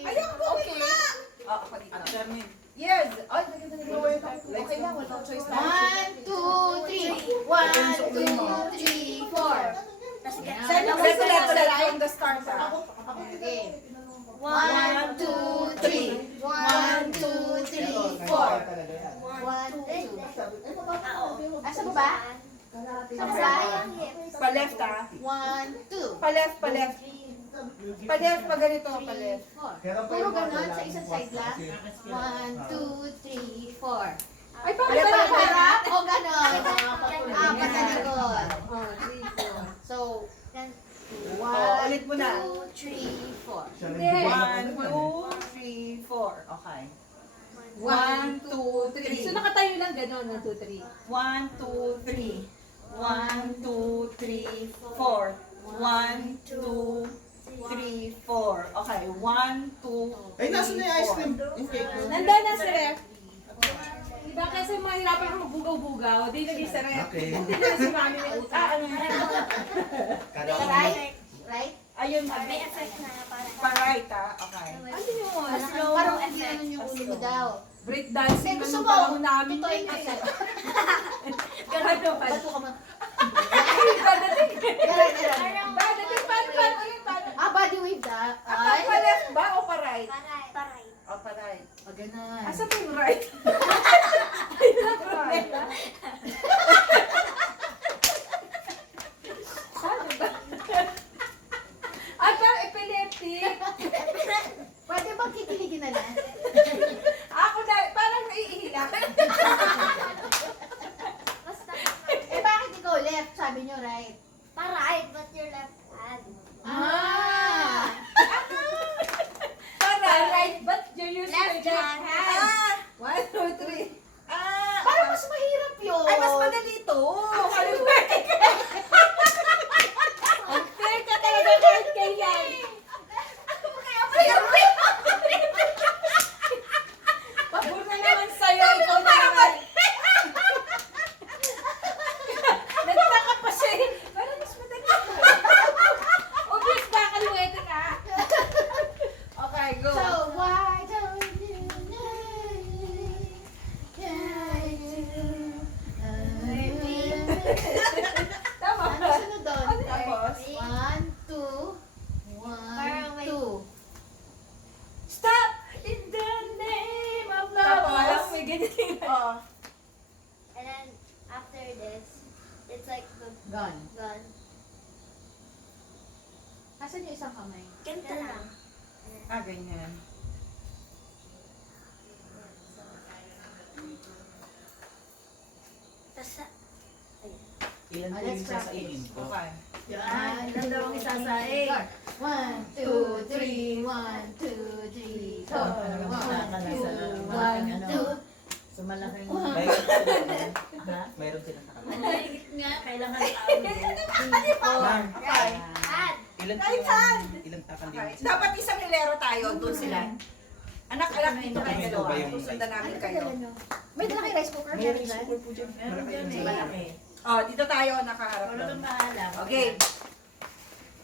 Ayaw ko, okay. Ako dito. Yes! Ay, okay lang, wala choice na. 1, 2, 3. 1, 2, 3, 4. Send mo kasi from the start, ha? Okay. 1, 2, 3. 1, 2, 3, 4. 1, 2. Asa ba ba? Sa baba? Pa-left, ha? 1, 2. Pa-left, pa-left. Pa-left, pa ganito, pa-left. 4. Puro ganon sa isang side lang. 1, 2, 3, 4. Ay, Ulit pa pa harap o ganon? Apat na likod. 3, 4. So, 1, ulit mo na. 2, 3, 4. 1, 2, 3, 4. Okay. 1, 2, 3. So nakatayo lang gano'n, 1, 2, 3. 1, 2, 3. 1, 2, 3, 4. 1, 2, 3, 4. Okay, 1, 2, 3, 4. Ay, nasa na yung ice cream? Yung cake. Nandun na sa ref. Diba kasi mahirapan kang magbugaw-bugaw, di lagi sa ref. Okay. Hindi na si mami may utak. Right? Right? Ayun, May effect na parang. pa-right, ha? Okay. Ano yun? Parang hindi naman yung ulo mo daw. Break dancing Kasi gusto naman mo, panahon namin. tutuin ka sa... Ganun pa. Bato ka mo. Dadating. Garan, garan. Dadating. Paano ulit? Paano? Body wave da. Ay. Pa-left ba o pa-right? Paray. O, pa-right. O, ganon. Asa ba yung right? Ay, parang epileptic. Pwede bang kikiligin na lang? Ako na, parang naiihila. Basta. Eh, bakit ikaw left? Sabi nyo right. Paray, but your left hand. Ah! Right, but you're using Left your hand. Ah! 1, 2, 3. Ah! Parang mas mahirap yun. Ay, mas madali to. Fair ka talaga kahit kailan. Pabor na naman sa'yo, ikaw na naman. Nagtaka pa siya eh. Parang mas madali. Obvious ba, kaluwete ka? Okay, go. So, why don't you Tama. Ano sunod doon? Tapos? 1, 2, 1, 2. Stop! In the name of love. Tapos? Parang may ganyan. Oh. And then after this, it's like the Gone. gun. Asan yung isang kamay? Ganito lang. Ah, ganyan. Tapos, Ilan po Let's yung sasainin ko? Okay. Yan. Ilan daw ang isasaing? 1, 2, 3, 1, 2, 3, 4, 1, 2, 1, 2. Sumalaking Mayroon silang nakakita. nga, kailangan Ma'am, Okay. hand. ilan po Right hand. yung ilang takang Okay. din? Dapat isang hilero tayo. Doon sila. Anak, dito kayo Ito dalawa. ba yung Susundan namin kayo. May dala kayo rice cooker? Meron super po dyan. meron Malaki dyan yung eh. malaki. Malaki. Oh, dito tayo nakaharap Wala doon. kang maalam. Okay.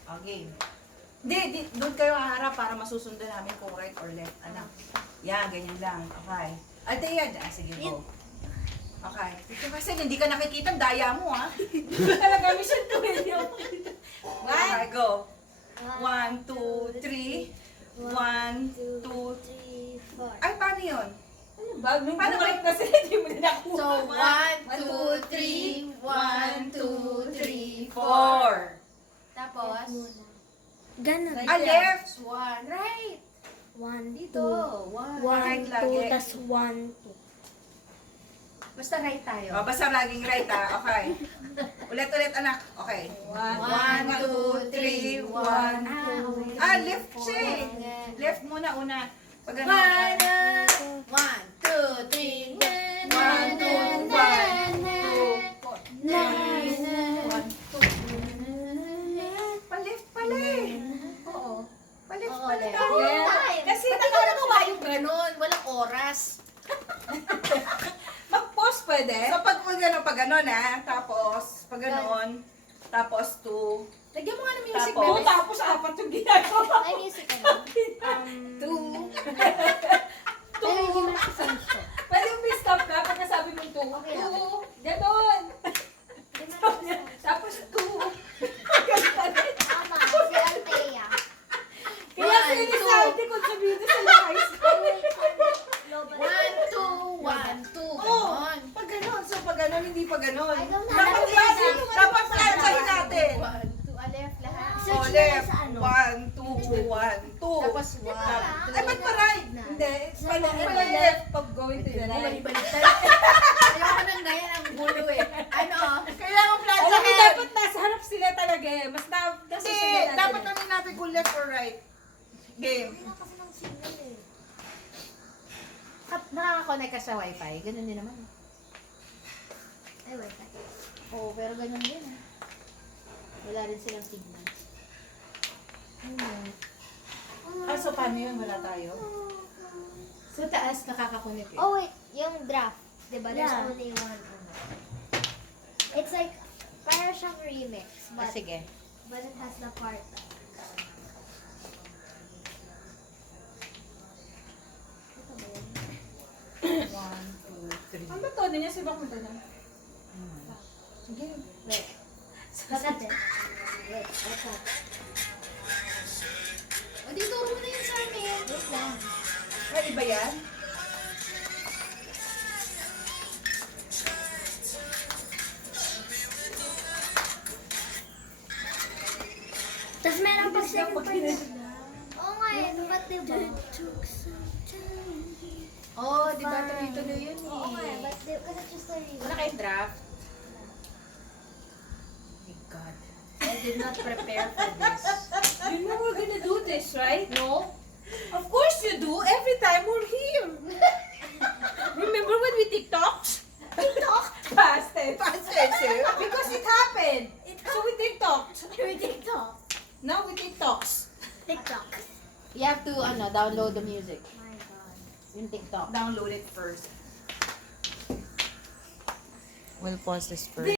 Okay. Hindi, doon kayo haharap para masusundan namin kung right or left. Anak. Yan, ganyan lang. Okay. Ate yan. Ah, sige, go. Okay. Dito kasi hindi ka nakikita, daya mo ha. Talaga, mission to yun. Okay, go. 1, 2, 3. 1, 2, 3, 4. Ay, paano yun? Ano ba? Nung Paano bumalik kasi, hindi mo na nakuha. So, 1, 2, 3, 1, 2, 3, 4. 4. Tapos, Ganun. Ah, left. 1, right. 1, Dito, 1. 1, 2, tas 1, 2. Basta right tayo. Oh, basta laging right ha. Okay. Ulit-ulit anak. Okay. 1, 2, 3, 1, 2. Ah, left siya eh. Left muna una. Pag ano. 1, 2, 3, 1, 2, 1, 2. Pa-left pala eh. Oo. Pa-left Oo, pala left. tayo. Kasi ikaw nagawa yung ganun, walang oras. Mag-pause pwede? So pag gano'n ha. Tapos, pag gano'n. Tapos 2. Lagyan mo nga ng music, Tapos? bebe. Tapos apat yung ginagawa. Ay, music ano? 2. two. Tapos, Ay, ba't pa right? Hindi. It's pala left pag going to the right. Bumalik-baliktad. Ayoko nang ganyan ang gulo eh. Ano? Kailangan flat sa Alam mo, head. dapat nasa harap sila talaga eh. Mas Hindi, nasusunod natin dapat eh. namin natin kung left or right. Game. Hindi na kasi ng signal eh. Nakaka-connect ka sa wifi. Ganun din naman. Ay, wait. Oo, pero ganun din eh. Wala rin silang signal. Ah, so paano yun? Wala tayo? Sa taas, nakaka-connect eh. Oh wait, yung draft. Diba? There's Yeah. only one. It's like, parang siyang remix. But, Sige. but it has the part. Ito ba yun? 1, 2, 3. Ang ba tono niya? Sibak mo doon. Sige. Wait. Look at this. Wait, what's that? O, di turo mo na yun sa amin. Wait lang. Ay, iba yan? Tapos meron pa siya Oo nga eh, ba't diba? Oo, di ba tuloy-tuloy yun eh. Oo nga eh, ba't diba? Kasi just a remix. Wala kayong draft? My God. I did not prepare for this. You know we're gonna do this, right? No? Of course you do. Every time we're here. Remember when we TikToked? TikTok? Past tense. Past tense, eh? Because it happened. So we TikToked. We TikTok. Now we TikToks. TikTok. You have to, download the music. My God. Yung TikTok. Download it first. We'll pause this first.